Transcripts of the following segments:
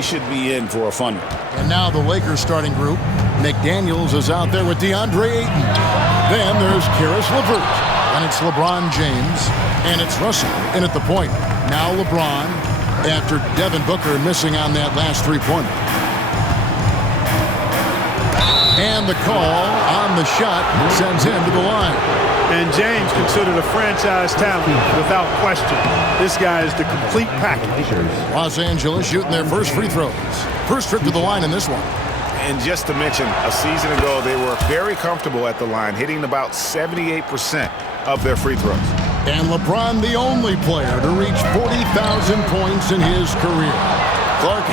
we should be in for a fun one. And now the Lakers starting group. McDaniels is out there with DeAndre Ayton. Then there's Caris LeVert. And it's LeBron James. And it's Russell in at the point. Now LeBron after Devin Booker missing on that last three-pointer. And the call on the shot sends him to the line. And James considered a franchise talent without question. This guy is the complete package. Los Angeles shooting their first free throws. First trip to the line in this one. And just to mention, a season ago, they were very comfortable at the line, hitting about 78% of their free throws. And LeBron, the only player to reach 40,000 points in his career. Clark,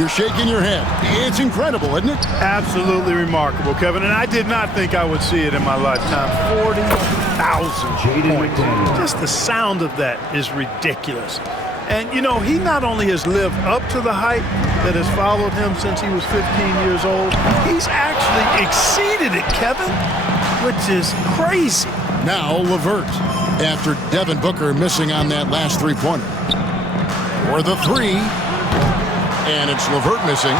you're shaking your head. It's incredible, isn't it? Absolutely remarkable, Kevin. And I did not think I would see it in my lifetime. 40,000 points. Just the sound of that is ridiculous. And, you know, he not only has lived up to the hype that has followed him since he was 15 years old, he's actually exceeded it, Kevin, which is crazy. Now LeVert, after Devin Booker missing on that last three-pointer. For the three. And it's LeVert missing.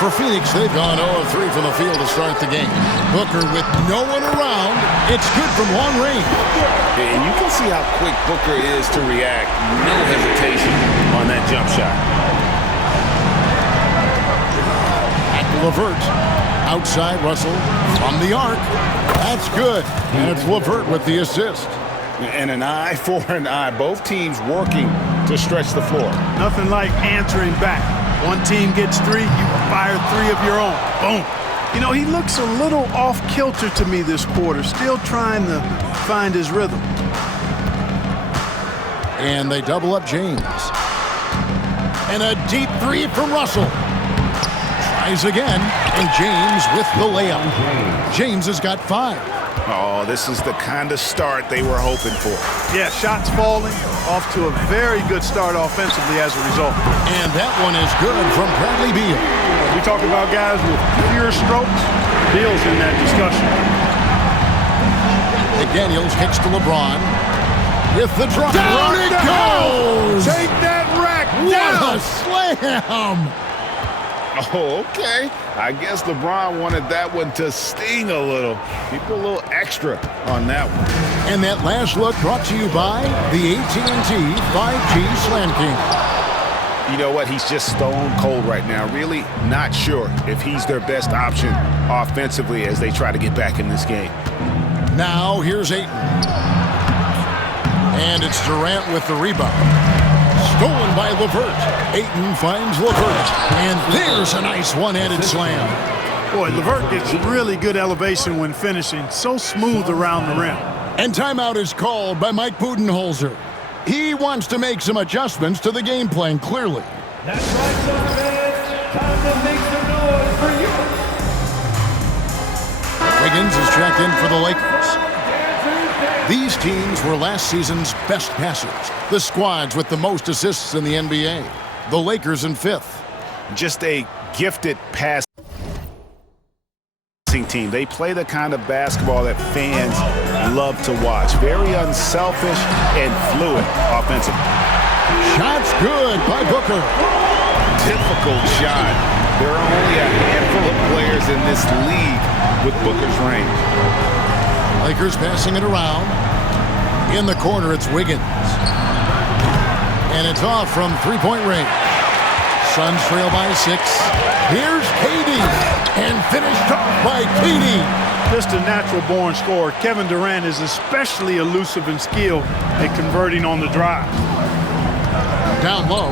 For Phoenix, they've gone 0 of 3 from the field to start the game. Booker with no one around. It's good from long range. And you can see how quick Booker is to react. No hesitation on that jump shot. At LeVert. Outside Russell from the arc. That's good. And it's LeVert with the assist. And an eye for an eye. Both teams working to stretch the floor. Nothing like answering back. One team gets 3, you fire 3 of your own. Boom. You know, he looks a little off-kilter to me this quarter, still trying to find his rhythm. And they double up James. And a deep 3 from Russell. Tries again, and James with the layup. James has got 5. Oh, this is the kind of start they were hoping for. Yeah, shots falling, off to a very good start offensively as a result. And that one is good from Bradley Beal. We talk about guys with pure strokes. Beal's in that discussion. McDaniels kicks to LeBron. With the drop. Down it goes! Take that rack What down! a slam! Oh, okay. I guess LeBron wanted that one to sting a little. Keep a little extra on that one. And that last look brought to you by the AT&T 5G Slant King. You know what? He's just stone cold right now. Really not sure if he's their best option offensively as they try to get back in this game. Now here's Ayton. And it's Durant with the rebound. Stolen by LeVert. Ayton finds LeVert. And there's a nice one-handed slam. Boy, LeVert gets really good elevation when finishing. So smooth around the rim. And timeout is called by Mike Budenholzer. He wants to make some adjustments to the game plan, clearly. That's right, son, man. Time to make some noise for you. Wiggins is checked in for the Lakers. These teams were last season's best passers. The squads with the most assists in the NBA. The Lakers in 5th. Just a gifted passing team. They play the kind of basketball that fans love to watch. Very unselfish and fluid offensively. Shot's good by Booker. Difficult shot. There are only a handful of players in this league with Booker's range. Lakers passing it around. In the corner, it's Wiggins. And it's off from three-point range. Suns trail by 6. Here's KD. And finished off by KD. Just a natural-born scorer. Kevin Durant is especially elusive and skilled at converting on the drive. Down low.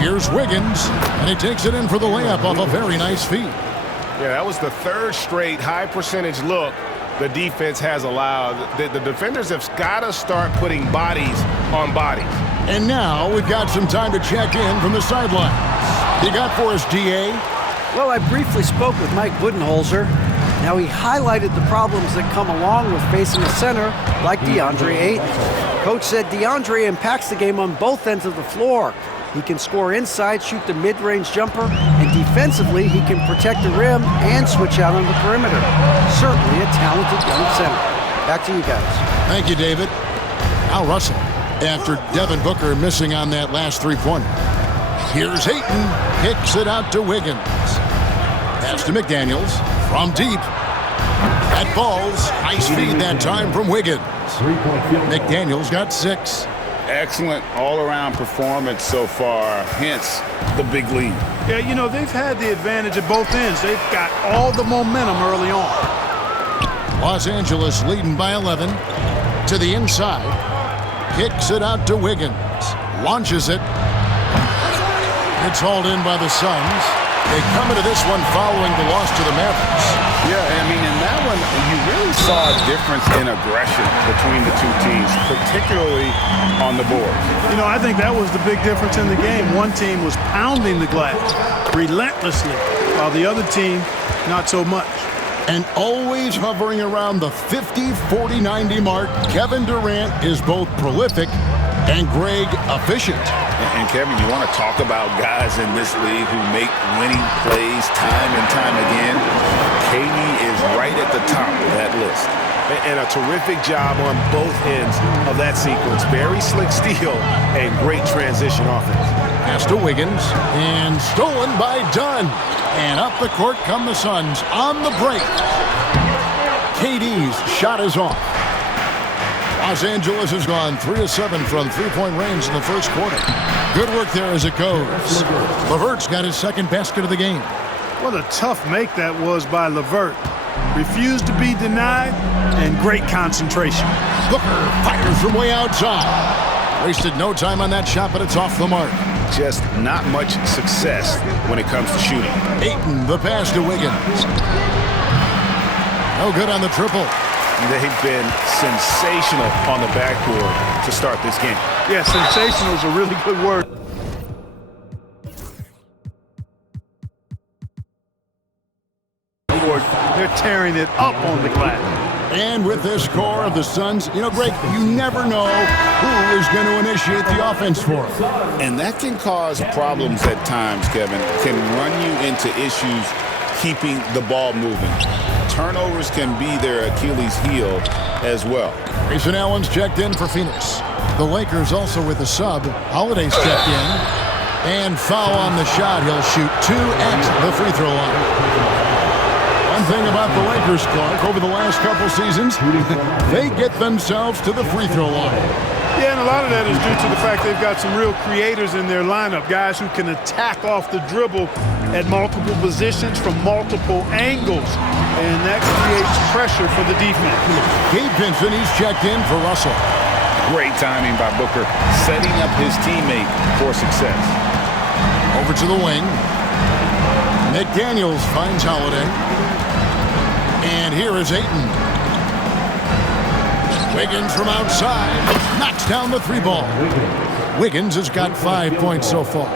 Here's Wiggins. And he takes it in for the layup off a very nice feed. Yeah, that was the 3rd straight high-percentage look the defense has allowed. The defenders have got to start putting bodies on bodies. And now we've got some time to check in from the sidelines. You got for us, DA? Well, I briefly spoke with Mike Budenholzer. Now, he highlighted the problems that come along with facing a center like DeAndre Ayton. Coach said DeAndre impacts the game on both ends of the floor. He can score inside, shoot the mid-range jumper, and defensively, he can protect the rim and switch out on the perimeter. Certainly a talented young center. Back to you guys. Thank you, David. Al Russell, after Devin Booker missing on that last three-pointer. Here's Ayton. Kicks it out to Wiggins. Pass to McDaniels. From deep. That falls. Nice feed that time from Wiggins. McDaniels got 6. Excellent all-around performance so far, hence the big lead. Yeah, you know, they've had the advantage at both ends. They've got all the momentum early on. Los Angeles leading by 11. To the inside. Kicks it out to Wiggins. Launches it. It's hauled in by the Suns. They come into this one following the loss to the Mavericks. Yeah, I mean, in that one, you really saw a difference in aggression between the two teams, particularly on the boards. You know, I think that was the big difference in the game. One team was pounding the glass relentlessly, while the other team, not so much. And always hovering around the 50, 40, 90 mark, Kevin Durant is both prolific and Greg efficient. And Kevin, you want to talk about guys in this league who make winning plays time and time again? KD is right at the top of that list. And a terrific job on both ends of that sequence. Very slick steal and great transition offense. Pass to Wiggins, and stolen by Dunn. And up the court come the Suns on the break. KD's shot is off. Los Angeles has gone 3 of 7 from three-point range in the first quarter. Good work there as it goes. LeVert's got his second basket of the game. What a tough make that was by LeVert. Refused to be denied, and great concentration. Booker fires from way outside. Wasted no time on that shot, but it's off the mark. Just not much success when it comes to shooting. Ayton, the pass to Wiggins. No good on the triple. They've been sensational on the backboard to start this game. Yeah, sensational is a really good word. They're tearing it up on the glass. And with this score of the Suns, you know, Greg, you never know who is going to initiate the offense for them. And that can cause problems at times, Kevin. Can run you into issues keeping the ball moving. Turnovers can be their Achilles heel as well. Grayson Allen's checked in for Phoenix. The Lakers also with a sub. Holiday's checked in. And foul on the shot. He'll shoot 2 at the free throw line. One thing about the Lakers, Clark, over the last couple seasons, they get themselves to the free throw line. Yeah, and a lot of that is due to the fact they've got some real creators in their lineup, guys who can attack off the dribble at multiple positions from multiple angles, and that creates pressure for the defense. Gabe Vincent, he's checked in for Russell. Great timing by Booker, setting up his teammate for success. Over to the wing. McDaniels finds Holiday. And here is Ayton. Wiggins from outside knocks down the 3-ball. Wiggins has got 5 points so far.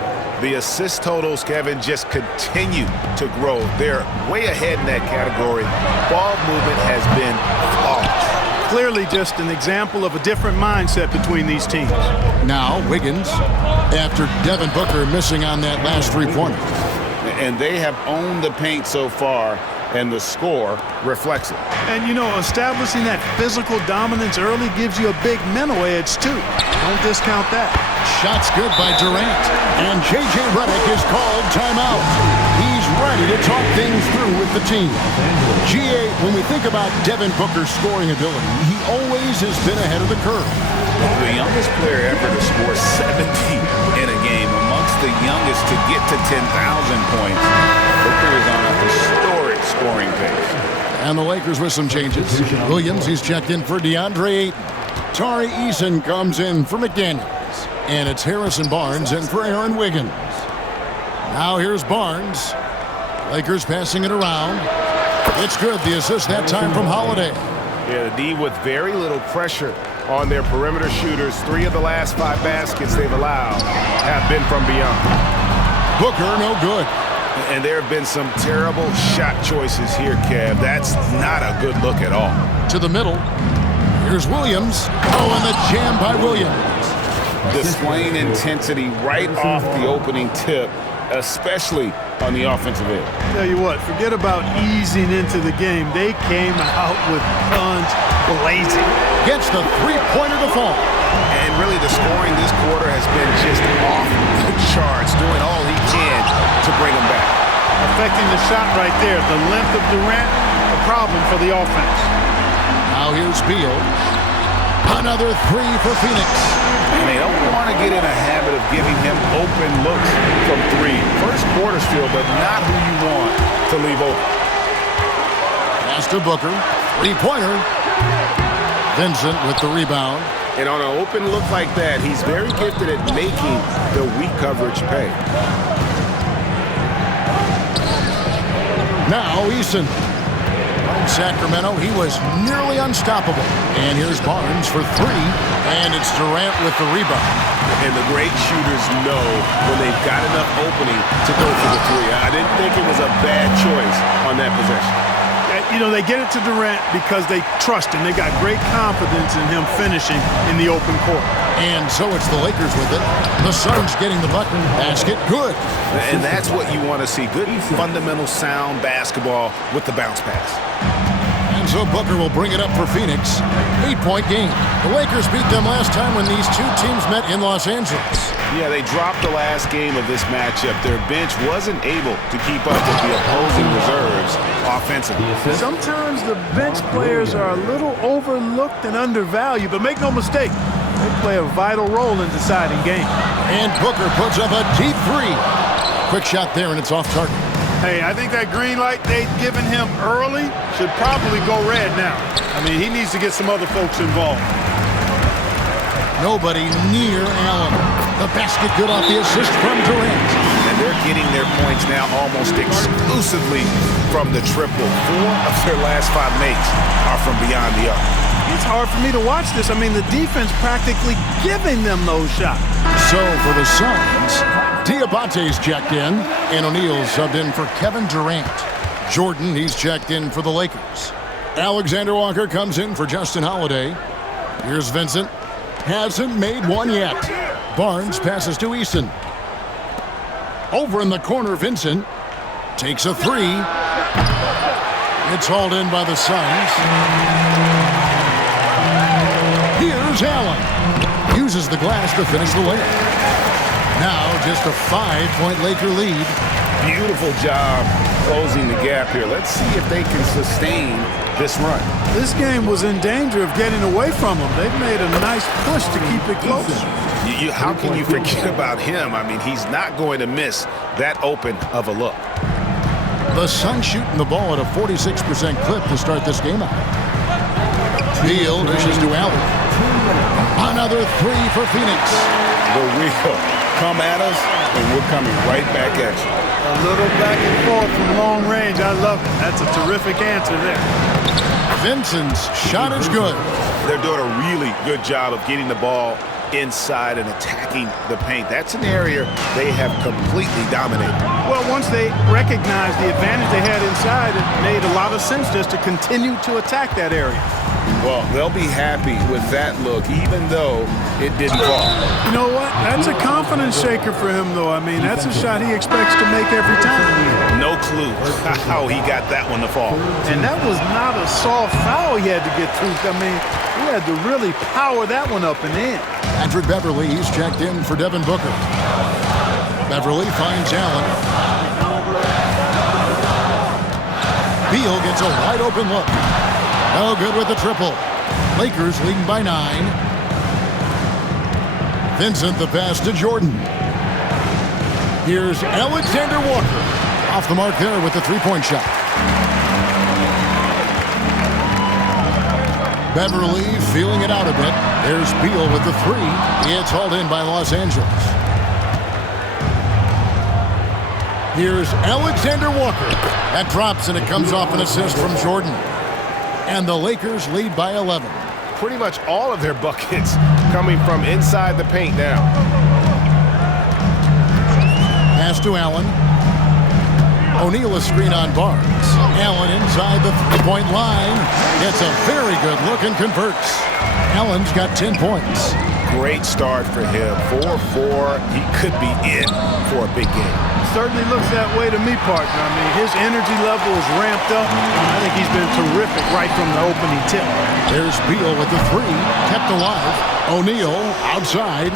The assist totals, Kevin, just continue to grow. They're way ahead in that category. Ball movement has been flawless. Clearly just an example of a different mindset between these teams. Now Wiggins, after Devin Booker missing on that last 3-pointer. And they have owned the paint so far, and the score reflects it. And, you know, establishing that physical dominance early gives you a big mental edge, too. Don't discount that. Shot's good by Durant. And J.J. Redick is called timeout. He's ready to talk things through with the team. G.A., when we think about Devin Booker's scoring ability, he always has been ahead of the curve. The youngest player ever to score 70 in a game, amongst the youngest to get to 10,000 points. Booker is on a historic scoring pace. And the Lakers with some changes. Williams, he's checked in for DeAndre Ayton. Tari Eason comes in for McDaniels. And it's Harrison Barnes in for Aaron Wiggins. Now here's Barnes. Lakers passing it around. It's good. The assist that time from Holiday. Yeah, the D with very little pressure on their perimeter shooters. 3 of the last 5 baskets they've allowed have been from beyond. Booker, no good. And there have been some terrible shot choices here, Kev. That's not a good look at all. To the middle. Here's Williams. Oh, and the jam by Williams. Displaying intensity right off the opening tip, especially on the offensive end. Tell you what, forget about easing into the game. They came out with guns blazing. Gets the 3-pointer to fall. And really the scoring this quarter has been just off the charts, doing all deflecting the shot right there. The length of Durant, a problem for the offense. Now here's Beal. Another three for Phoenix. And they don't want to get in a habit of giving him open looks from three. First quarter still, but not who you want to leave open. Pass to Booker. Three-pointer. Vincent with the rebound. And on an open look like that, he's very gifted at making the weak coverage pay. Now Eason. In Sacramento, he was nearly unstoppable. And here's Barnes for three. And it's Durant with the rebound. And the great shooters know when they've got enough opening to go for the three. I didn't think it was a bad choice on that possession. You know, they get it to Durant because they trust him. They got great confidence in him finishing in the open court. And so it's the Lakers with it. The Suns getting the bucket. Basket, good. And that's what you want to see. Good fundamental sound basketball with the bounce pass. And so Booker will bring it up for Phoenix. 8-point game. The Lakers beat them last time when these two teams met in Los Angeles. Yeah, they dropped the last game of this matchup. Their bench wasn't able to keep up with the opposing reserves offensively. Sometimes the bench players are a little overlooked and undervalued, but make no mistake, they play a vital role in deciding games. And Booker puts up a deep three. Quick shot there, and it's off target. Hey, I think that green light they've given him early should probably go red now. I mean, he needs to get some other folks involved. Nobody near Allen. The basket good off the assist from Durant. And they're getting their points now almost exclusively from the triple. 4 of their last 5 makes are from beyond the arc. It's hard for me to watch this. I mean, the defense practically giving them those shots. So for the Suns, Diabate's checked in, and O'Neal subbed in for Kevin Durant. Jordan, he's checked in for the Lakers. Alexander Walker comes in for Justin Holiday. Here's Vincent. Hasn't made one yet. Barnes passes to Eason. Over in the corner, Vincent takes a three. It's hauled in by the Suns. Here's Allen. Uses the glass to finish the layup. Now just a 5-point Laker lead. Beautiful job closing the gap here. Let's see if they can sustain this run. This game was in danger of getting away from them. They've made a nice push to keep it close. How can you forget about him? I mean, he's not going to miss that open of a look. The Suns shooting the ball at a 46% clip to start this game out. Beal dishes to Allen. Another three for Phoenix. The wheel come at us, and we're coming right back at you. A little back and forth from long range. I love it. That's a terrific answer there. Vincent's shot is good. They're doing a really good job of getting the ball inside and attacking the paint. That's an area they have completely dominated. Well, once they recognized the advantage they had inside, it made a lot of sense just to continue to attack that area. Well, they'll be happy with that look, even though it didn't fall. You know what? That's a confidence shaker for him, though. I mean, that's a shot he expects to make every time. No clue how he got that one to fall. And that was not a soft foul he had to get through. I mean, he had to really power that one up and in. Patrick Beverly, he's checked in for Devin Booker. Beverly finds Allen. Beal gets a wide open look. No good with the triple. Lakers leading by 9. Vincent the pass to Jordan. Here's Alexander Walker. Off the mark there with the three-point shot. Beverly feeling it out a bit. There's Beal with the three. It's hauled in by Los Angeles. Here's Alexander Walker. That drops and it comes off an assist from Jordan. And the Lakers lead by 11. Pretty much all of their buckets coming from inside the paint now. Pass to Allen. O'Neal a screen on Barnes. Allen inside the three-point line. Gets a very good look and converts. Allen's got 10 points. Great start for him. 4-4. He could be in for a big game. Certainly looks that way to me, partner. I mean, his energy level is ramped up. I think he's been terrific right from the opening tip. There's Beal with the three. Kept alive. O'Neal outside.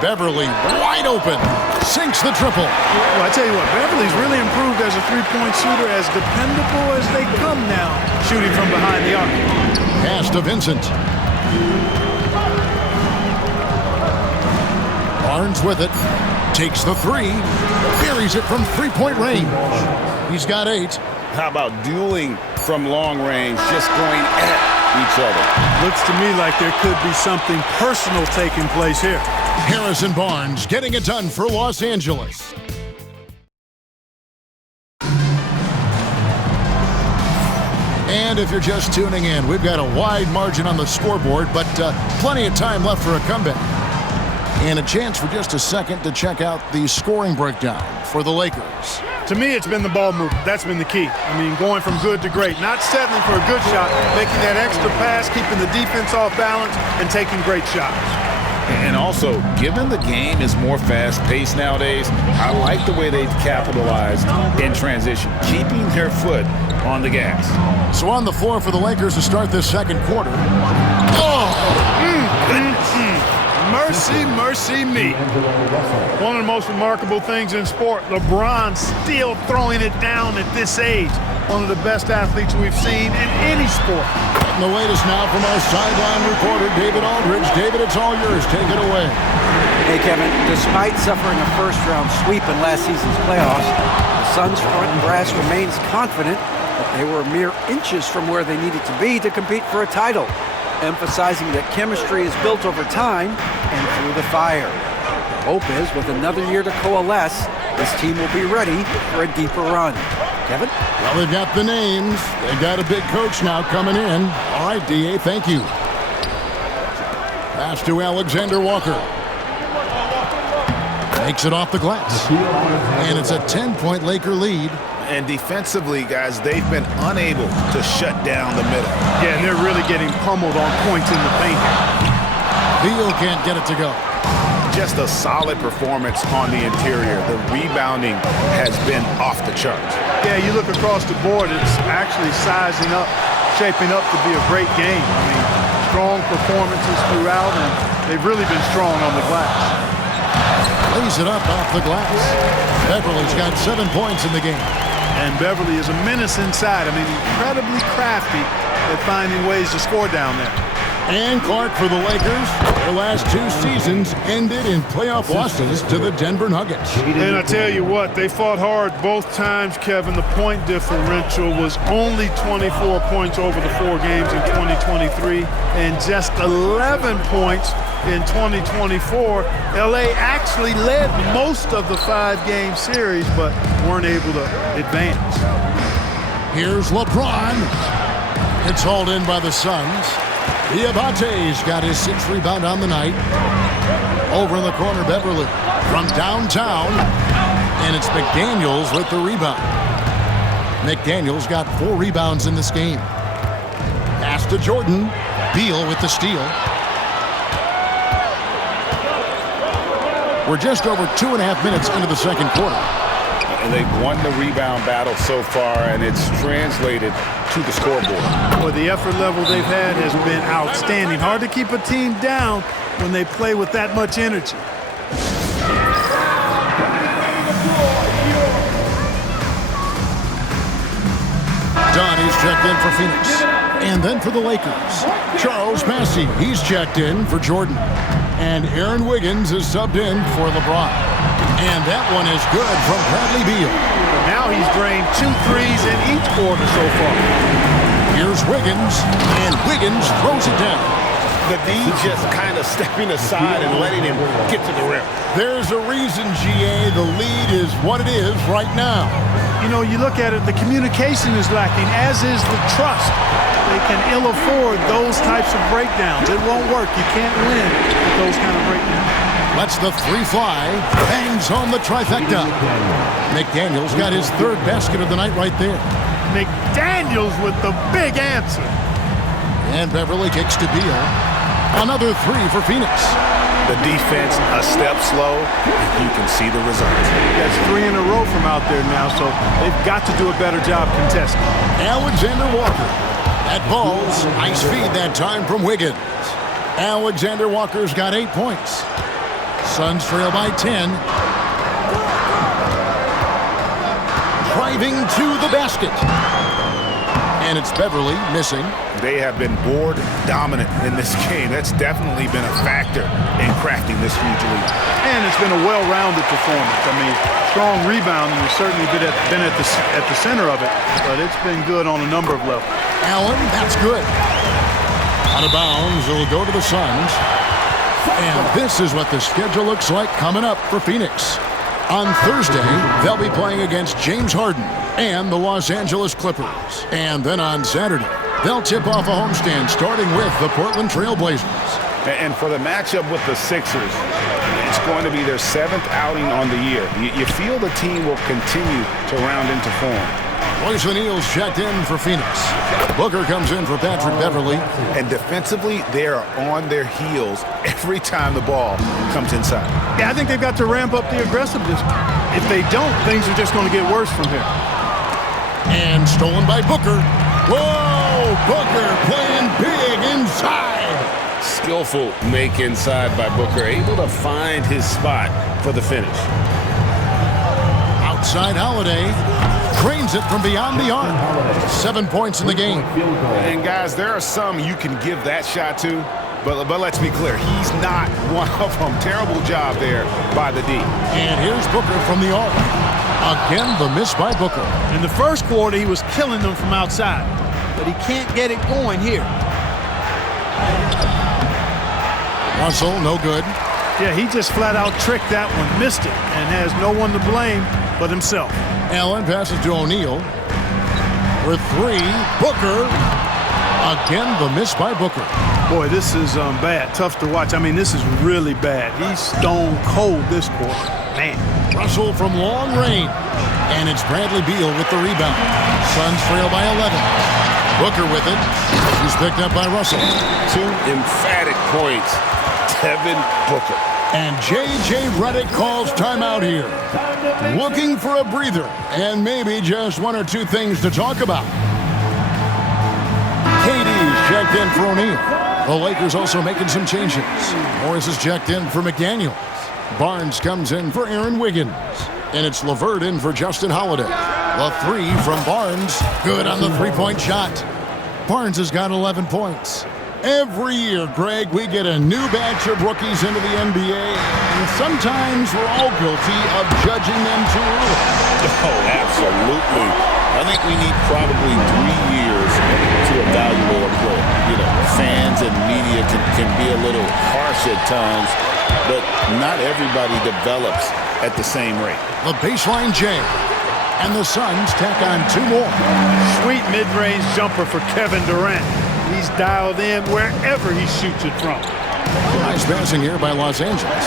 Beverly wide open. Sinks the triple. Well, I tell you what, Beverly's really improved as a three-point shooter, as dependable as they come now, shooting from behind the arc. Pass to Vincent. Barnes with it. Takes the three. Buries it from three-point range. He's got 8. How about dueling from long range, just going at each other? Looks to me like there could be something personal taking place here. Harrison Barnes getting it done for Los Angeles. And if you're just tuning in, we've got a wide margin on the scoreboard, but plenty of time left for a comeback. And a chance for just a second to check out the scoring breakdown for the Lakers. To me, it's been the ball movement. That's been the key. I mean, going from good to great. Not settling for a good shot, making that extra pass, keeping the defense off balance, and taking great shots. And also, given the game is more fast-paced nowadays, I like the way they've capitalized in transition, keeping their foot on the gas. So on the floor for the Lakers to start this second quarter. Mercy, mercy me. One of the most remarkable things in sport, LeBron still throwing it down at this age. One of the best athletes we've seen in any sport. And the latest now from our sideline reporter, David Aldridge. David, it's all yours. Take it away. Hey, Kevin, despite suffering a first-round sweep in last season's playoffs, the Suns' front brass remains confident that they were mere inches from where they needed to be to compete for a title, emphasizing that chemistry is built over time and through the fire. The hope is, with another year to coalesce, this team will be ready for a deeper run. Kevin? Well, they've got the names. They've got a big coach now coming in. All right, D.A., thank you. Pass to Alexander Walker. Makes it off the glass. And it's a 10-point Laker lead. And defensively, guys, they've been unable to shut down the middle. Yeah, and they're really getting pummeled on points in the paint. Beal can't get it to go. Just a solid performance on the interior. The rebounding has been off the charts. Yeah, you look across the board, it's actually sizing up, shaping up to be a great game. I mean, strong performances throughout, and they've really been strong on the glass. Lays it up off the glass. Beverly's got 7 points in the game. And Beverly is a menace inside. I mean, incredibly crafty at finding ways to score down there. And Clark for the Lakers. Their last 2 seasons ended in playoff losses to the Denver Nuggets. And I tell you what, they fought hard both times, Kevin. The point differential was only 24 points over the 4 games in 2023 and just 11 points in 2024. LA actually led most of the 5-game series, but weren't able to advance. Here's LeBron. It's hauled in by the Suns. Diabate's got his 6th rebound on the night. Over in the corner, Beverly from downtown. And it's McDaniels with the rebound. McDaniels got 4 rebounds in this game. Pass to Jordan. Beal with the steal. We're just over 2.5 minutes into the second quarter. And they've won the rebound battle so far, and it's translated to the scoreboard. Well, the effort level they've had has been outstanding. Hard to keep a team down when they play with that much energy. Donnie's checked in for Phoenix. And then for the Lakers, Charles Massey, he's checked in for Jordan. And Aaron Wiggins is subbed in for LeBron. And that one is good from Bradley Beal. Now he's drained 2 threes in each quarter so far. Here's Wiggins, and Wiggins throws it down. The D just kind of stepping aside and letting him get to the rim. There's a reason, GA, the lead is what it is right now. You know, you look at it, the communication is lacking, as is the trust. They can ill afford those types of breakdowns. It won't work. You can't win with those kind of breakdowns. Lets the 3 fly, bangs home the trifecta. McDaniels got his 3rd basket of the night right there. McDaniels with the big answer. And Beverly kicks to Beal. Another 3 for Phoenix. The defense a step slow, you can see the results. That's 3 in a row from out there now, so they've got to do a better job contesting. Alexander Walker. That ball's ice feed that time from Wiggins. Alexander Walker's got 8 points. Suns trail by 10. Driving to the basket. And it's Beverly missing. They have been board dominant in this game. That's definitely been a factor in crafting this huge lead. And it's been a well-rounded performance. I mean, strong rebounding has certainly been at the center of it, but it's been good on a number of levels. Allen, that's good. Out of bounds, it'll go to the Suns. And this is what the schedule looks like coming up for Phoenix. On Thursday, they'll be playing against James Harden and the Los Angeles Clippers. And then on Saturday, they'll tip off a homestand starting with the Portland Trail Blazers. And for the matchup with the Sixers, it's going to be their 7th outing on the year. You feel the team will continue to round into form. Royce O'Neal's checked in for Phoenix. Booker comes in for Patrick Beverly. And defensively, they are on their heels every time the ball comes inside. Yeah, I think they've got to ramp up the aggressiveness. If they don't, things are just going to get worse from here. And stolen by Booker. Whoa! Booker playing big inside. Skillful make inside by Booker, able to find his spot for the finish. Outside Holiday. Drains it from beyond the arc. 7 points in the game. And guys, there are some you can give that shot to, but let's be clear, he's not one of them. Terrible job there by the D. And here's Booker from the arc. Again, the miss by Booker. In the first quarter, he was killing them from outside, but he can't get it going here. Russell, no good. Yeah, he just flat out tricked that one, missed it, and has no one to blame but himself. Allen passes to O'Neal. For 3, Booker. Again, the miss by Booker. Boy, this is bad. Tough to watch. I mean, this is really bad. He's stone cold this quarter. Man. Russell from long range. And it's Bradley Beal with the rebound. Suns trail by 11. Booker with it. He's picked up by Russell. 2 emphatic points. Devin Booker. And J.J. Redick calls timeout here. Looking for a breather and maybe just 1 or 2 things to talk about. KD's checked in for O'Neal. The Lakers also making some changes. Morris is checked in for McDaniels. Barnes comes in for Aaron Wiggins. And it's LeVert in for Justin Holiday. The 3 from Barnes. Good on the 3-point shot. Barnes has got 11 points. Every year, Greg, we get a new batch of rookies into the NBA, and sometimes we're all guilty of judging them too early. Oh, absolutely. I think we need probably 3 years to evaluate a player. You know, fans and media can be a little harsh at times, but not everybody develops at the same rate. The baseline jam, and the Suns tack on 2 more. Sweet mid-range jumper for Kevin Durant. He's dialed in wherever he shoots it from. Nice passing here by Los Angeles.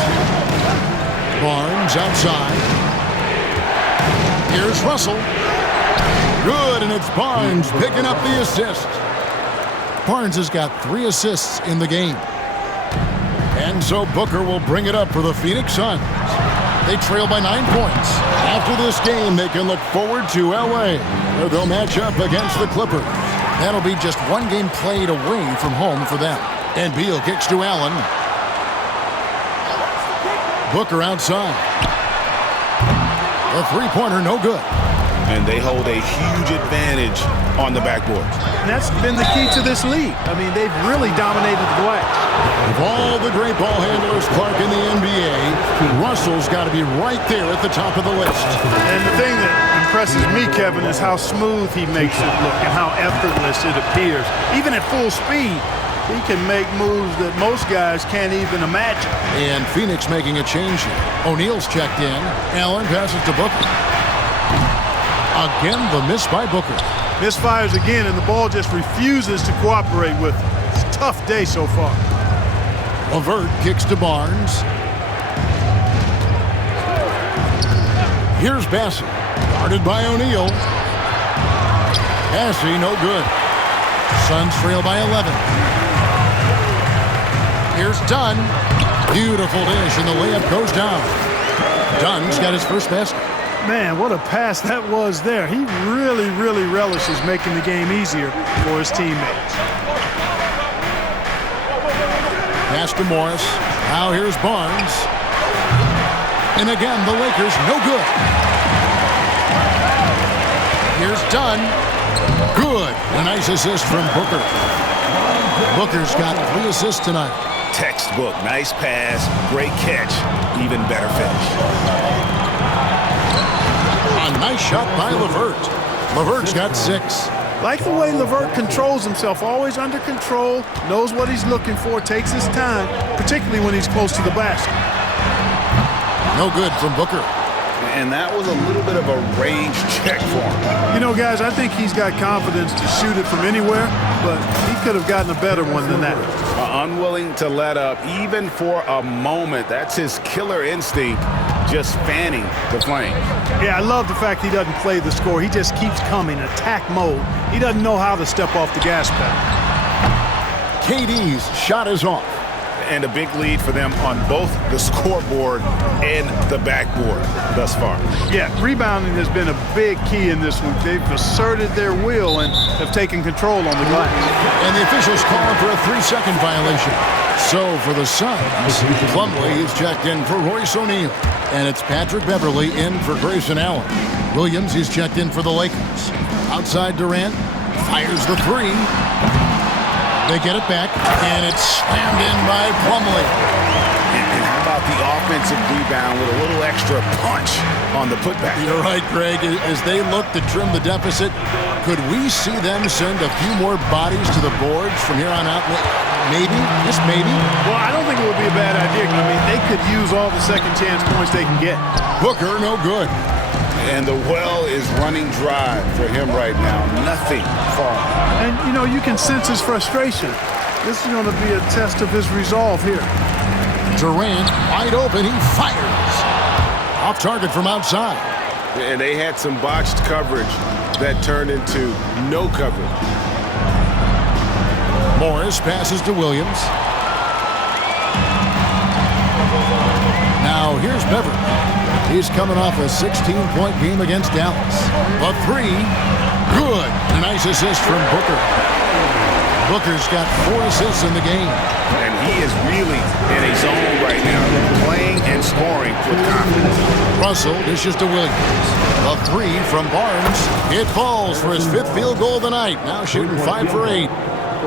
Barnes outside. Here's Russell. Good, and it's Barnes picking up the assist. Barnes has got 3 assists in the game. And so Booker will bring it up for the Phoenix Suns. They trail by 9 points. After this game, they can look forward to L.A., where they'll match up against the Clippers. That'll be just 1 game played away from home for them. And Beal kicks to Allen. Booker outside. The 3-pointer, no good. And they hold a huge advantage on the backboards. And that's been the key to this league. I mean, they've really dominated the glass. Of all the great ball handlers, Clark, in the NBA, Russell's got to be right there at the top of the list. And the thing that impresses me, Kevin, is how smooth he makes it look and how effortless it appears. Even at full speed, he can make moves that most guys can't even imagine. And Phoenix making a change here. O'Neal's checked in. Allen passes to Booker. Again, the miss by Booker. Misfires again, and the ball just refuses to cooperate with him. It's a tough day so far. LeVert kicks to Barnes. Here's Bassey. Guarded by O'Neal. Bassey, no good. Suns trail by 11. Here's Dunn. Beautiful dish, and the layup goes down. Dunn's got his first basket. Man, what a pass that was there. He really, really relishes making the game easier for his teammates. Pass to Morris. Now here's Barnes. And again, the Lakers no good. Here's Dunn. Good. A nice assist from Booker. Booker's got 3 assists tonight. Textbook. Nice pass. Great catch. Even better finish. A nice shot by LeVert. LeVert's got 6. Like the way LeVert controls himself, always under control, knows what he's looking for, takes his time, particularly when he's close to the basket. No good from Booker. And that was a little bit of a range check for him. You know, guys, I think he's got confidence to shoot it from anywhere, but he could have gotten a better one than that. Unwilling to let up, even for a moment. That's his killer instinct, just fanning the flame. Yeah, I love the fact he doesn't play the score. He just keeps coming, attack mode. He doesn't know how to step off the gas pedal. KD's shot is off. And a big lead for them on both the scoreboard and the backboard thus far. Yeah, rebounding has been a big key in this one. They've asserted their will and have taken control on the glass. And the officials calling for a 3-second violation. So for the Suns, Plumlee is checked in for Royce O'Neal. And it's Patrick Beverley in for Grayson Allen. Williams is checked in for the Lakers. Outside Durant, fires the 3. They get it back, and it's slammed in by Plumlee. And how about the offensive rebound with a little extra punch on the putback? You're right, Greg. As they look to trim the deficit, could we see them send a few more bodies to the boards from here on out? Maybe, just maybe. Well, I don't think it would be a bad idea. I mean, they could use all the second chance points they can get. Booker, no good. And the well is running dry for him right now. Nothing falling. And, you know, you can sense his frustration. This is going to be a test of his resolve here. Durant, wide open, he fires. Off target from outside. And they had some botched coverage that turned into no coverage. Morris passes to Williams. Now here's Beverley. He's coming off a 16-point game against Dallas. A 3, good. A nice assist from Booker. Booker's got 4 assists in the game. And he is really in a zone right now, playing and scoring with confidence. Russell dishes to Williams. A 3 from Barnes. It falls for his 5th field goal of the night. Now shooting 5 for 8.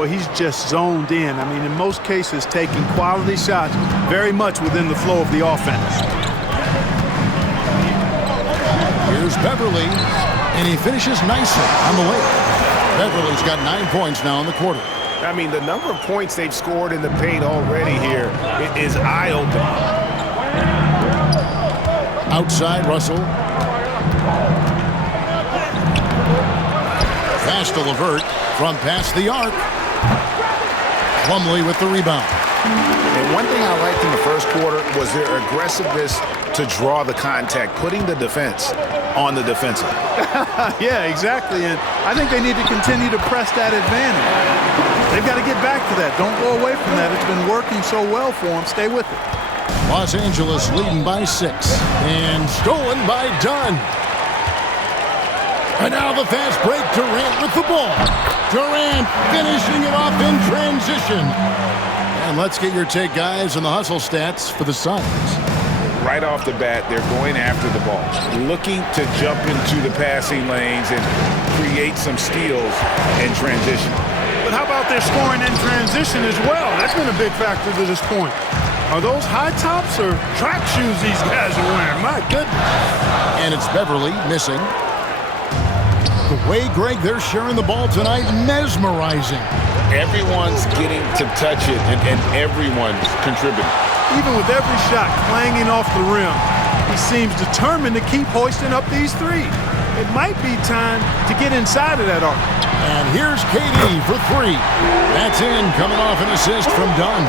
Well, he's just zoned in. I mean, in most cases, taking quality shots very much within the flow of the offense. Here's Beverley, and he finishes nicely on the way. Beverley's got 9 points now in the quarter. I mean, the number of points they've scored in the paint already here is eye-opening. Outside, Russell. Pass to LeVert from past the arc. Plumlee with the rebound. And one thing I liked in the first quarter was their aggressiveness to draw the contact, putting the defense on the defensive. Yeah, exactly. And I think they need to continue to press that advantage. They've got to get back to that. Don't go away from that. It's been working so well for them. Stay with it. Los Angeles leading by 6. And stolen by Dunn. And now the fast break. Durant with the ball. Durant finishing it off in transition. And let's get your take, guys, on the hustle stats for the Suns. Right off the bat, they're going after the ball, looking to jump into the passing lanes and create some steals in transition. But how about their scoring in transition as well? That's been a big factor to this point. Are those high tops or track shoes these guys are wearing? My goodness. And it's Beverley missing. The way, Greg, they're sharing the ball tonight, mesmerizing. Everyone's getting to touch it, and everyone's contributing. Even with every shot clanging off the rim, he seems determined to keep hoisting up these threes. It might be time to get inside of that arc. And here's KD for 3. That's in, coming off an assist from Dunn.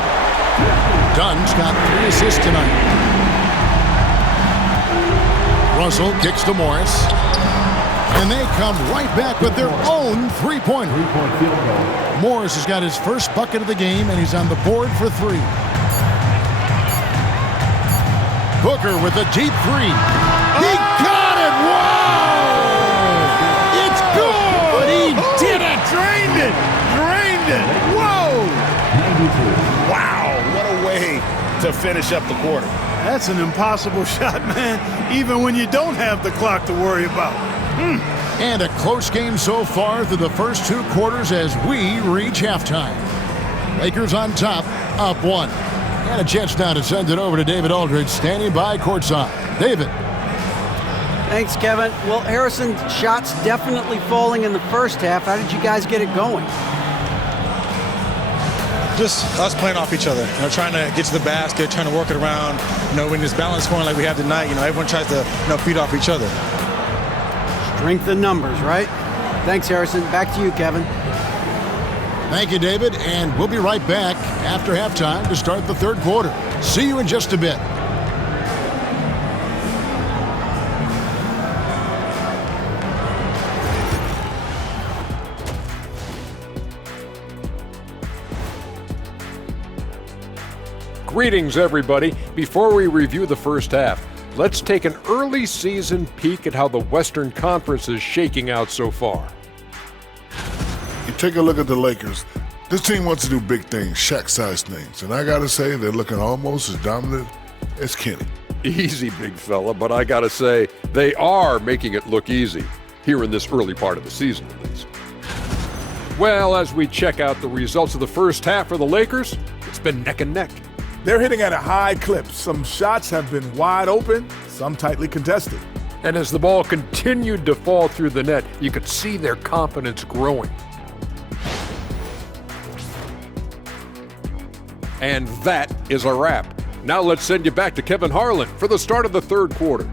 Dunn's got 3 assists tonight. Russell kicks to Morris. And they come right back with their own 3-pointer. Morris has got his first bucket of the game, and he's on the board for 3. Booker with a deep 3. He got it! Whoa! It's good! He did it! Drained it! Drained it! Whoa! Wow, what a way to finish up the quarter. That's an impossible shot, man, even when you don't have the clock to worry about. And a close game so far through the first 2 quarters as we reach halftime. Lakers on top, up 1. And a chance now to send it over to David Aldridge, standing by courtside. David. Thanks, Kevin. Well, Harrison, shots definitely falling in the first half. How did you guys get it going? Just us playing off each other, trying to get to the basket, trying to work it around. When it's balanced scoring like we have tonight, everyone tries to feed off each other. Strength in numbers, right? Thanks, Harrison. Back to you, Kevin. Thank you, David, and we'll be right back after halftime to start the third quarter. See you in just a bit. Greetings, everybody. Before we review the first half, let's take an early season peek at how the Western Conference is shaking out so far. You take a look at the Lakers. This team wants to do big things, Shaq-sized things, and I gotta say they're looking almost as dominant as Kenny. Easy, big fella, but I gotta say, they are making it look easy, here in this early part of the season at least. Well, as we check out the results of the first half for the Lakers, it's been neck and neck. They're hitting at a high clip. Some shots have been wide open, some tightly contested. And as the ball continued to fall through the net, you could see their confidence growing. And that is a wrap. Now let's send you back to Kevin Harlan for the start of the third quarter.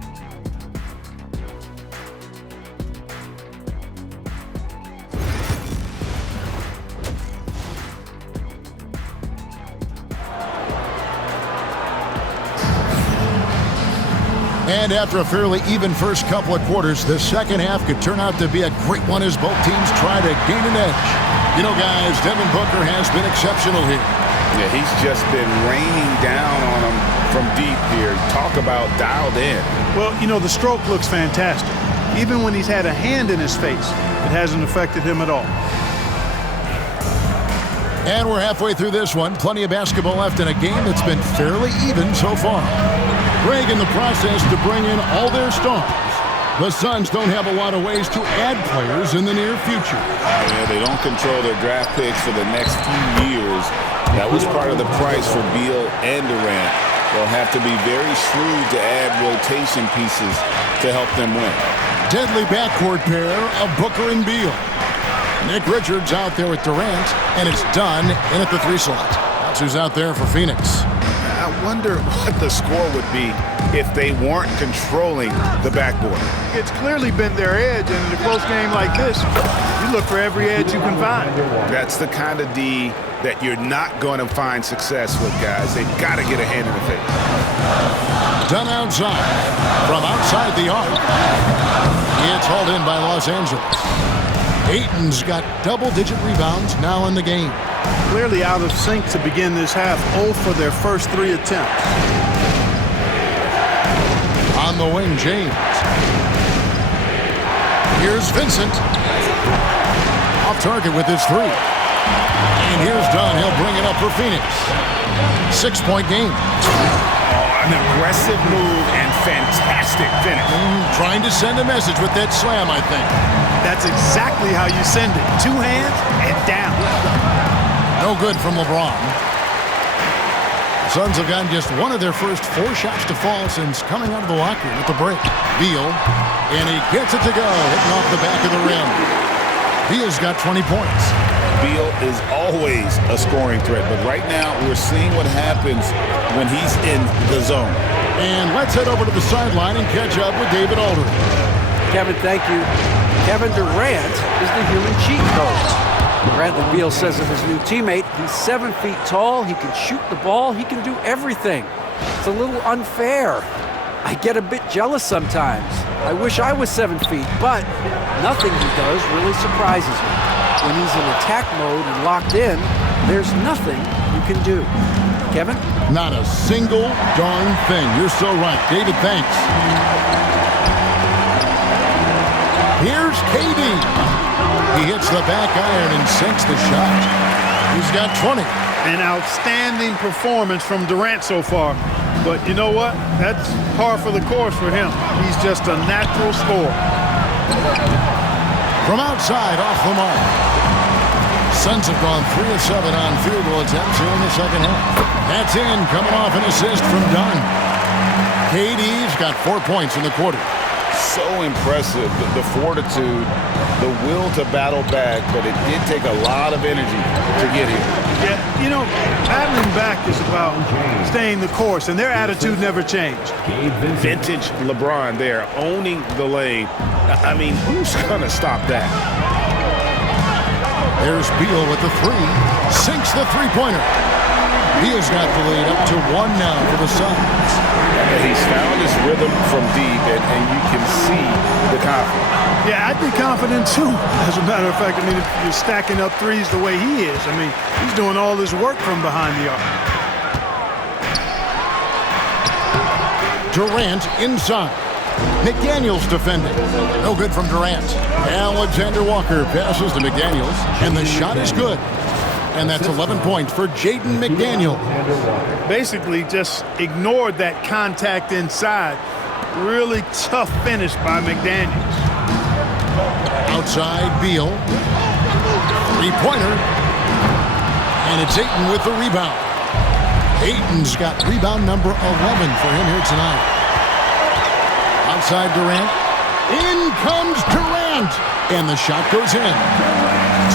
And after a fairly even first couple of quarters, the second half could turn out to be a great one as both teams try to gain an edge. Guys, Devin Booker has been exceptional here. Yeah, he's just been raining down on them from deep here. Talk about dialed in. Well, the stroke looks fantastic. Even when he's had a hand in his face, it hasn't affected him at all. And we're halfway through this one. Plenty of basketball left in a game that's been fairly even so far. Greg in the process to bring in all their stars. The Suns don't have a lot of ways to add players in the near future. Yeah, they don't control their draft picks for the next few years. That was part of the price for Beal and Durant. They'll have to be very shrewd to add rotation pieces to help them win. Deadly backcourt pair of Booker and Beal. Nick Richards out there with Durant, and it's done in at the 3 slot. That's who's out there for Phoenix. I wonder what the score would be if they weren't controlling the backboard. It's clearly been their edge, and in a close game like this, you look for every edge you can find. That's the kind of D that you're not going to find success with, guys. They've got to get a hand in the face. Done outside. From outside the arc. It's hauled in by Los Angeles. Ayton's got double-digit rebounds now in the game. Clearly out of sync to begin this half, 0 for their first 3 attempts. On the wing, James. Here's Vincent. Off target with his 3. And here's Dunn. He'll bring it up for Phoenix. 6-point game. Oh, an aggressive move and fantastic finish. Trying to send a message with that slam, I think. That's exactly how you send it. 2 hands and down. No good from LeBron. The Suns have gotten just one of their first 4 shots to fall since coming out of the locker room at the break. Beal, and he gets it to go, hitting off the back of the rim. Beal's got 20 points. Beal is always a scoring threat, but right now we're seeing what happens when he's in the zone. And let's head over to the sideline and catch up with David Aldridge. Kevin, thank you. Kevin Durant is the human cheat code. Bradley Beal says of his new teammate, he's 7 feet tall, he can shoot the ball, he can do everything. It's a little unfair. I get a bit jealous sometimes. I wish I was 7 feet, but nothing he does really surprises me. When he's in attack mode and locked in, there's nothing you can do. Kevin? Not a single darn thing. You're so right. David, thanks. Here's KD. He hits the back iron and sinks the shot. He's got 20. An outstanding performance from Durant so far. But you know what? That's par for the course for him. He's just a natural scorer. From outside, off the mark. Suns have gone 3 of 7 on field goal attempts here in the second half. That's in, coming off an assist from Dunn. KD's got 4 points in the quarter. So impressive, the fortitude, the will to battle back, but it did take a lot of energy to get here. Yeah, you know, battling back is about staying the course, and their attitude never changed. Vintage LeBron there, owning the lane. I mean, who's going to stop that? There's Beal with the 3. Sinks the three-pointer. Beal's got the lead up to 1 now for the Suns. He's found his rhythm from deep, and you can see the confidence. Yeah, I'd be confident too. As a matter of fact, I mean, if you're stacking up threes the way he is, I mean, he's doing all this work from behind the arc. Durant inside. McDaniels defending. No good from Durant. Alexander Walker passes to McDaniels, and the shot is good. And that's 11 points for Jaden McDaniel. Basically just ignored that contact inside. Really tough finish by McDaniels. Outside, Beal. Three-pointer. And it's Ayton with the rebound. Ayton's got rebound number 11 for him here tonight. Outside Durant. In comes Durant. And the shot goes in.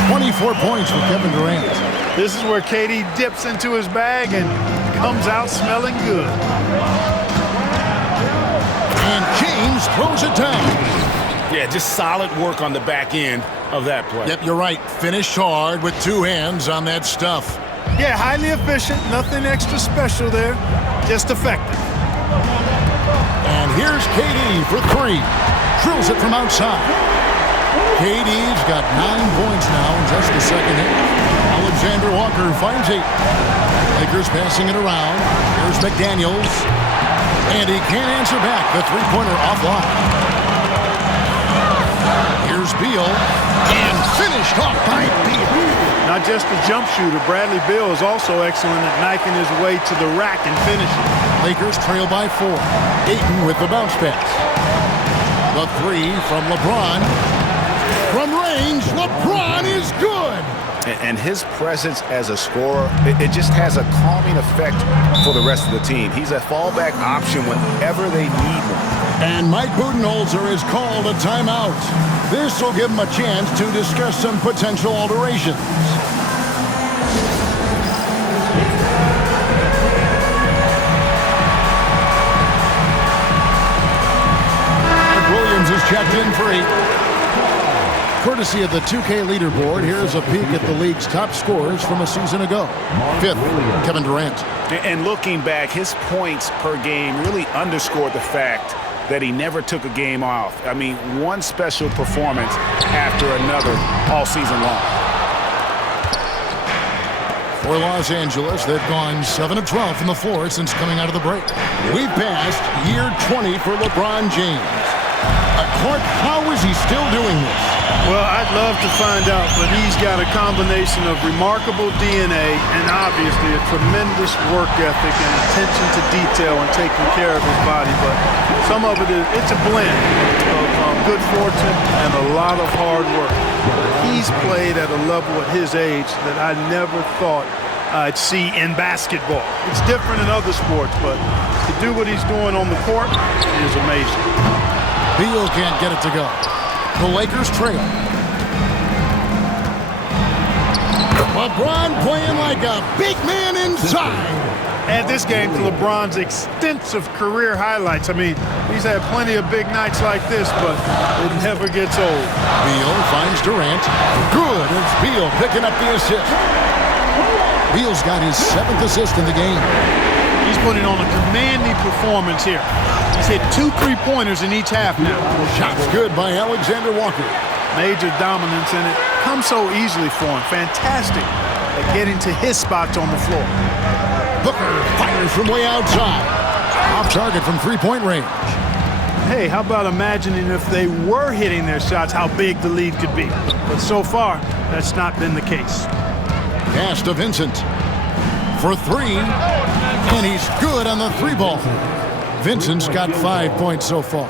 24 points for Kevin Durant. This is where KD dips into his bag and comes out smelling good. And James throws it down. Yeah, just solid work on the back end of that play. Yep, you're right. Finished hard with 2 hands on that stuff. Yeah, highly efficient. Nothing extra special there. Just effective. And here's KD for 3. Drills it from outside. KD's got 9 points now in just the second half. Alexander Walker finds 8. Lakers passing it around. Here's McDaniels. And he can't answer back. The three-pointer offline. Here's Beal. And finished off by Beal. Not just a jump shooter, Bradley Beal is also excellent at knifing his way to the rack and finishing. Lakers trail by 4. Ayton with the bounce pass. The 3 from LeBron. From range, LeBron is good. And his presence as a scorer, it just has a calming effect for the rest of the team. He's a fallback option whenever they need one. And Mike Budenholzer has called a timeout. This will give him a chance to discuss some potential alterations. Williams is checked in for 8. Courtesy of the 2K leaderboard, here's a peek at the league's top scorers from a season ago. 5th, Kevin Durant. And looking back, his points per game really underscored the fact that he never took a game off. I mean, one special performance after another all season long. For Los Angeles, they've gone 7 of 12 from the floor since coming out of the break. We've passed year 20 for LeBron James. Clark, how is he still doing this? Well, I'd love to find out, but he's got a combination of remarkable DNA and obviously a tremendous work ethic and attention to detail and taking care of his body. But some of it's a blend of good fortune and a lot of hard work. He's played at a level at his age that I never thought I'd see in basketball. It's different in other sports, but to do what he's doing on the court is amazing. Beal can't get it to go. The Lakers trail. LeBron playing like a big man inside. Add this game to LeBron's extensive career highlights. I mean, he's had plenty of big nights like this, but it never gets old. Beal finds Durant. Good. It's Beal picking up the assist. Beal's got his 7th assist in the game. He's putting on a commanding performance here. He's hit 2 3-pointers in each half now. Shots good by Alexander Walker. Major dominance, and it comes so easily for him. Fantastic at getting to his spots on the floor. Booker fires from way outside. Off target from 3-point range. Hey, how about imagining if they were hitting their shots, how big the lead could be. But so far, that's not been the case. Pass to Vincent. For 3. And he's good on the 3-ball. Vincent's got 5 points so far.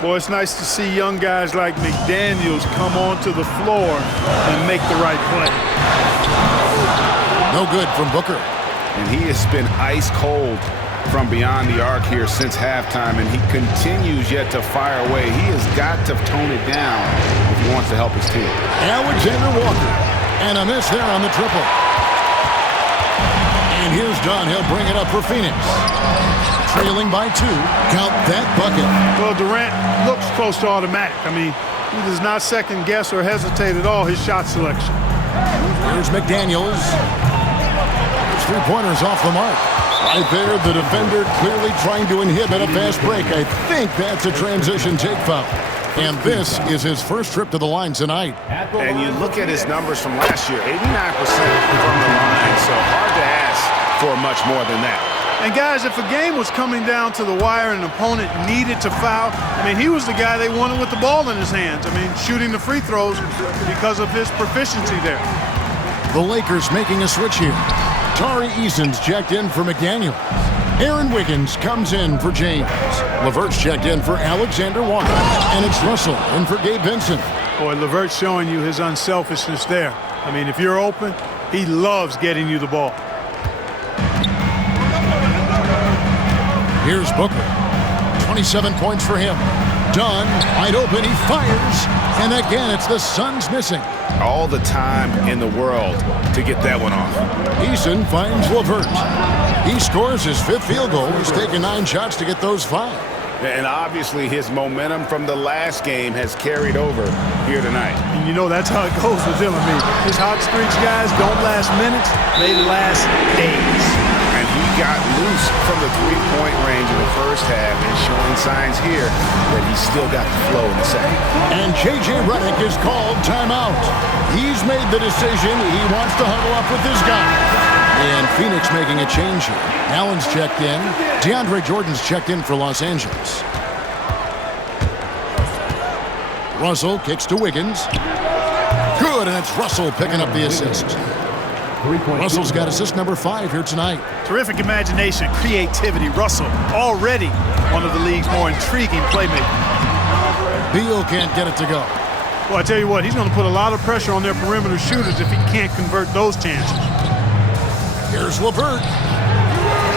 Boy, it's nice to see young guys like McDaniels come onto the floor and make the right play. No good from Booker. And he has been ice cold from beyond the arc here since halftime, and he continues yet to fire away. He has got to tone it down if he wants to help his team. Alexander Walker. And a miss there on the triple. And here's Dunn. He'll bring it up for Phoenix. Trailing by 2. Count that bucket. Well, Durant looks close to automatic. I mean, he does not second guess or hesitate at all his shot selection. Here's McDaniels. His 3-pointers off the mark. Right there, the defender clearly trying to inhibit a fast break. I think that's a transition take foul. And this is his first trip to the line tonight. And you look at his numbers from last year, 89% from the line, so hard to ask for much more than that. And guys, if a game was coming down to the wire and an opponent needed to foul, I mean, he was the guy they wanted with the ball in his hands. I mean, shooting the free throws because of his proficiency there. The Lakers making a switch here. Tari Eason's checked in for McDaniel. Aaron Wiggins comes in for James. LeVert's checked in for Alexander Walker. And it's Russell in for Gabe Vincent. Boy, LeVert's showing you his unselfishness there. I mean, if you're open, he loves getting you the ball. Here's Booker. 27 points for him. Dunn, wide open, he fires. And again, it's the Suns missing. All the time in the world to get that one off. Eason finds LeVert. He scores his 5th field goal. He's taken 9 shots to get those 5. And obviously his momentum from the last game has carried over here tonight. And you know that's how it goes with him. I mean, his hot streaks, guys, don't last minutes. They last days. And he got loose from the 3-point range in the first half and showing signs here that he's still got the flow in the second. And J.J. Redick is called timeout. He's made the decision. He wants to huddle up with this guy. And Phoenix making a change here. Allen's checked in. DeAndre Jordan's checked in for Los Angeles. Russell kicks to Wiggins. Good, and it's Russell picking up the assist. Russell's got assist number 5 here tonight. Terrific imagination, creativity. Russell already one of the league's more intriguing playmakers. Beal can't get it to go. Well, I tell you what, he's going to put a lot of pressure on their perimeter shooters if he can't convert those chances. Here's LeVert.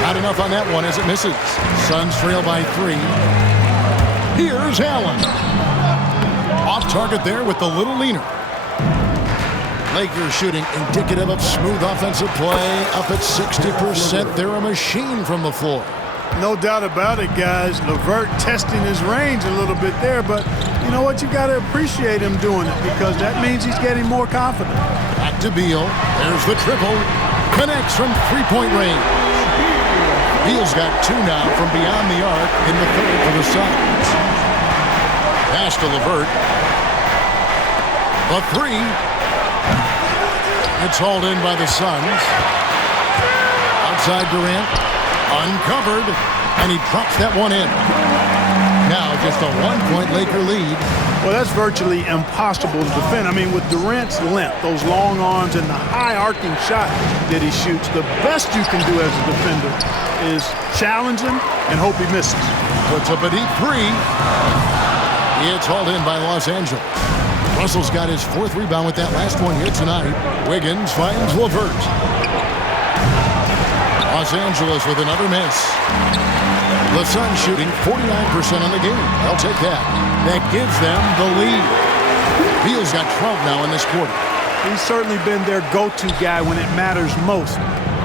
Not enough on that one as it misses. Suns trail by 3. Here's Allen. Off target there with the little leaner. Lakers shooting indicative of smooth offensive play. Up at 60%. They're a machine from the floor. No doubt about it, guys. LeVert testing his range a little bit there, but you know what? You got to appreciate him doing it because that means he's getting more confident. Back to Beal. There's the triple. Connects from 3-point range. Beal's got 2 now from beyond the arc in the 3rd for the Suns. Pass to LeVert. The 3. It's hauled in by the Suns. Outside Durant. Uncovered. And he drops that one in. Now just a 1-point Laker lead. Well, that's virtually impossible to defend. I mean, with Durant's length, those long arms, and the high arcing shot that he shoots, the best you can do as a defender is challenge him and hope he misses. Puts up a deep 3. It's hauled in by Los Angeles. Russell's got his 4th rebound with that last one here tonight. Wiggins finds LeVert. Los Angeles with another miss. The Suns shooting 49% on the game. They'll take that. That gives them the lead. Beal's got 12 now in this quarter. He's certainly been their go-to guy when it matters most.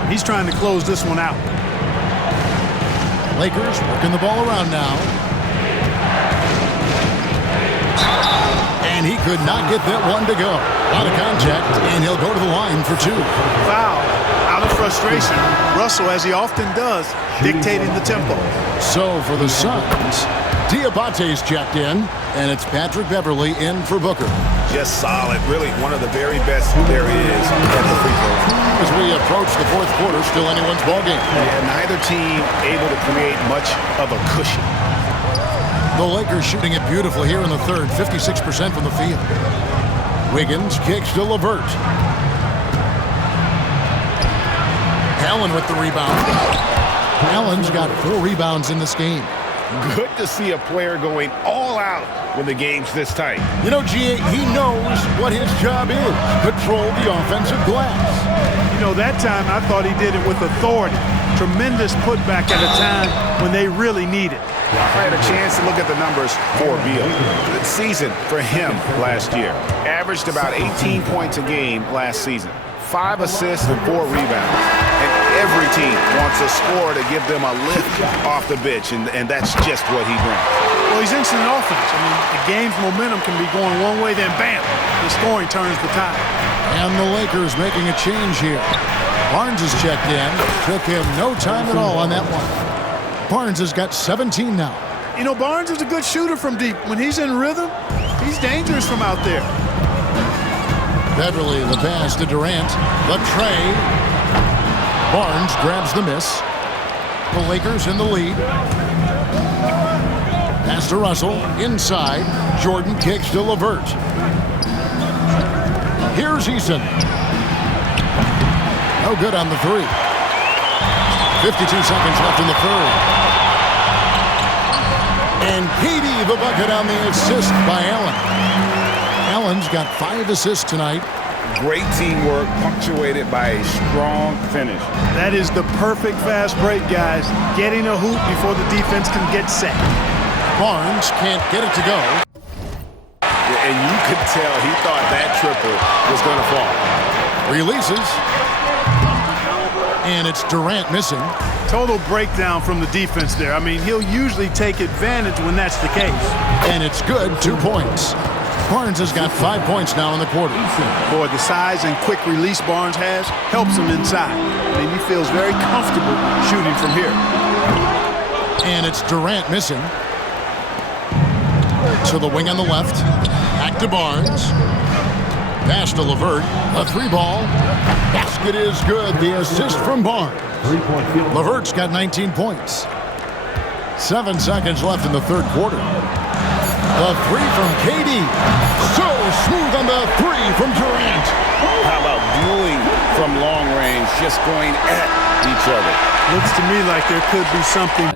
He's trying to close this one out. Lakers working the ball around now. And he could not get that one to go. A lot of contact, and he'll go to the line for 2. Foul. Out of frustration, Russell, as he often does, dictating the tempo. So for the Suns, Diabate's checked in, and it's Patrick Beverley in for Booker. Just solid. Really one of the very best there is at the free throw line. As we approach the 4th quarter, still anyone's ballgame. Yeah, neither team able to create much of a cushion. The Lakers shooting it beautifully here in the 3rd, 56% from the field. Wiggins kicks to LeVert. Allen with the rebound. Allen's got 4 rebounds in this game. Good to see a player going all out when the game's this tight. You know, G.A., he knows what his job is. Control the offensive glass. You know, that time I thought he did it with authority. Tremendous putback at a time when they really need it. I had a chance to look at the numbers for Beal. Good season for him last year. Averaged about 18 points a game last season. 5 assists and 4 rebounds. And every team wants a scorer to give them a lift off the bench, and that's just what he brings. Well, he's instant offense. I mean, the game's momentum can be going one way, then bam, the scoring turns the tide. And the Lakers making a change here. Barnes has checked in. Took him no time at all on that one. Barnes has got 17 now. You know, Barnes is a good shooter from deep. When he's in rhythm, he's dangerous from out there. Beverly, the pass to Durant. The tray. Barnes grabs the miss. The Lakers in the lead. Pass to Russell. Inside. Jordan kicks to LeVert. Here's Eason. No good on the 3. 52 seconds left in the third. And KD the bucket on the assist by Allen. Allen's got 5 assists tonight. Great teamwork punctuated by a strong finish. That is the perfect fast break, guys. Getting a hoop before the defense can get set. Barnes can't get it to go. And you could tell he thought that triple was going to fall. Releases. And it's Durant missing. Total breakdown from the defense there. I mean, he'll usually take advantage when that's the case. And it's good, 2 points. Barnes has got 5 points now in the quarter. Boy, the size and quick release Barnes has helps him inside. I mean, he feels very comfortable shooting from here. And it's Durant missing. To the wing on the left. Back to Barnes. Pass to LeVert. A 3-ball. Basket is good. The assist from Barnes. LeVert's got 19 points. 7 seconds left in the third quarter. The 3 from KD. So smooth on the 3 from Durant. How about dueling from long range, just going at each other? Looks to me like there could be something